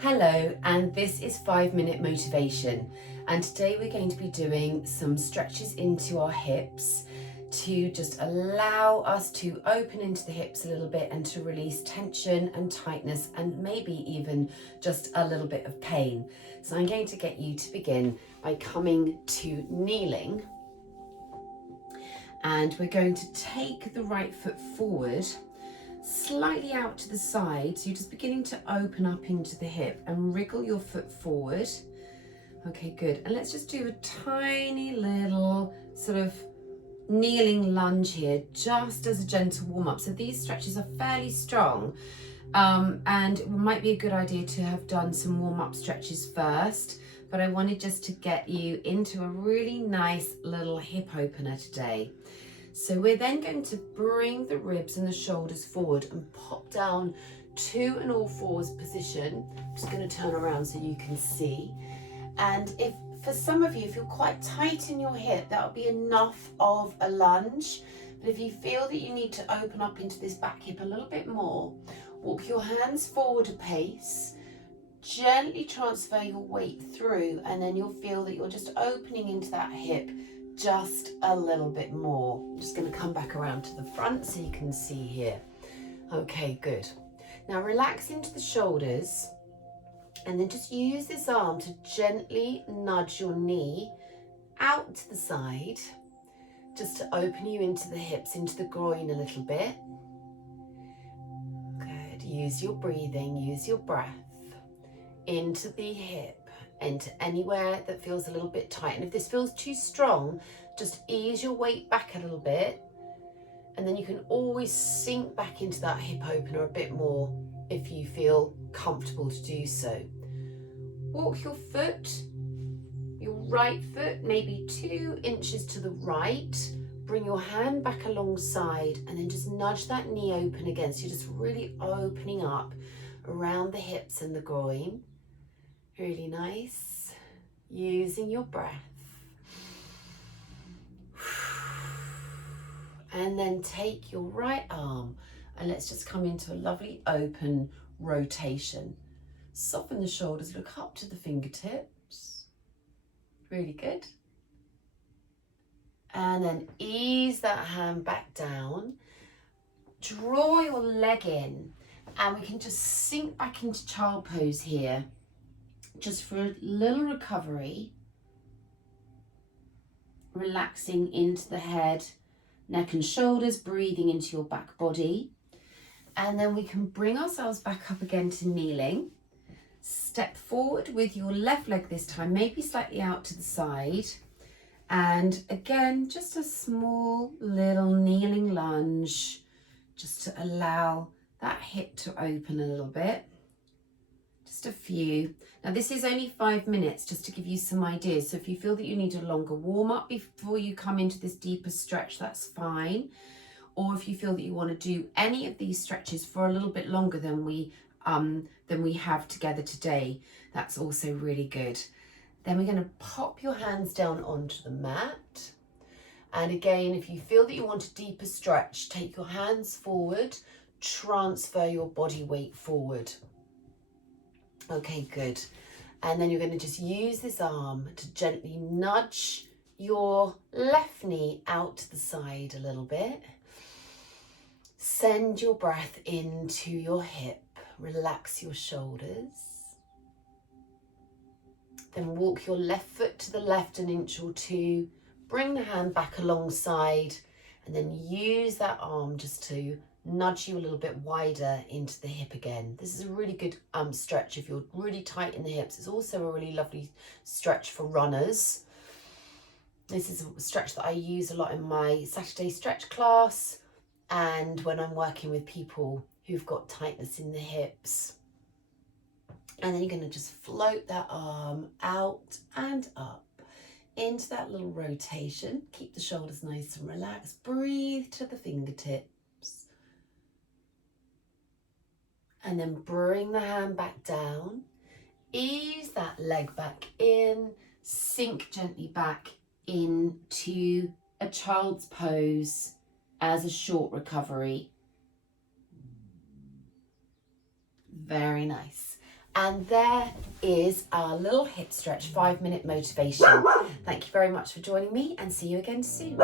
Hello, and this is 5 Minute Motivation, and today we're going to be doing some stretches into our hips to just allow us to open into the hips a little bit and to release tension and tightness and maybe even just a little bit of pain. So I'm going to get you to begin by coming to kneeling, and we're going to take the right foot forward slightly out to the side, so you're just beginning to open up into the hip and wriggle your foot forward. Okay, good. And let's just do a tiny little sort of kneeling lunge here, just as a gentle warm-up. So these stretches are fairly strong, and it might be a good idea to have done some warm-up stretches first, but I wanted just to get you into a really nice little hip opener today. So we're then going to bring the ribs and the shoulders forward and pop down to an all fours position. I'm just going to turn around so you can see. And if for some of you, if you're quite tight in your hip, that'll be enough of a lunge. But if you feel that you need to open up into this back hip a little bit more, walk your hands forward a pace, gently transfer your weight through, and then you'll feel that you're just opening into that hip just a little bit more. I'm just going to come back around to the front so you can see here. Okay, good. Now relax into the shoulders and then just use this arm to gently nudge your knee out to the side, just to open you into the hips, into the groin a little bit. Good. Use your breathing, use your breath into the hip, into anywhere that feels a little bit tight. And if this feels too strong, just ease your weight back a little bit, and then you can always sink back into that hip opener a bit more if you feel comfortable to do so. Walk your foot, your right foot, maybe 2 inches to the right. Bring your hand back alongside and then just nudge that knee open again. So you're just really opening up around the hips and the groin. Really nice. Using your breath. And then take your right arm and let's just come into a lovely open rotation. Soften the shoulders, look up to the fingertips. Really good. And then ease that hand back down. Draw your leg in and we can just sink back into child pose here, just for a little recovery. Relaxing into the head, neck and shoulders, breathing into your back body. And then we can bring ourselves back up again to kneeling. Step forward with your left leg this time, maybe slightly out to the side. And again, just a small little kneeling lunge, just to allow that hip to open a little bit. Just a few. Now this is only 5 minutes, just to give you some ideas. So if you feel that you need a longer warm up before you come into this deeper stretch, that's fine. Or if you feel that you want to do any of these stretches for a little bit longer than we have together today, that's also really good. Then we're going to pop your hands down onto the mat. And again, if you feel that you want a deeper stretch, take your hands forward, transfer your body weight forward. Okay, good. And then you're going to just use this arm to gently nudge your left knee out to the side a little bit. Send your breath into your hip. Relax your shoulders. Then walk your left foot to the left 1 inch or 2. Bring the hand back alongside and then use that arm just to nudge you a little bit wider into the hip again. This is a really good stretch if you're really tight in the hips. It's also a really lovely stretch for runners. This is a stretch that I use a lot in my Saturday stretch class and when I'm working with people who've got tightness in the hips. And then you're going to just float that arm out and up into that little rotation. Keep the shoulders nice and relaxed. Breathe to the fingertips. And then bring the hand back down. Ease that leg back in. Sink gently back into a child's pose as a short recovery. Very nice. And there is our little hip stretch 5-minute motivation. Thank you very much for joining me and see you again soon.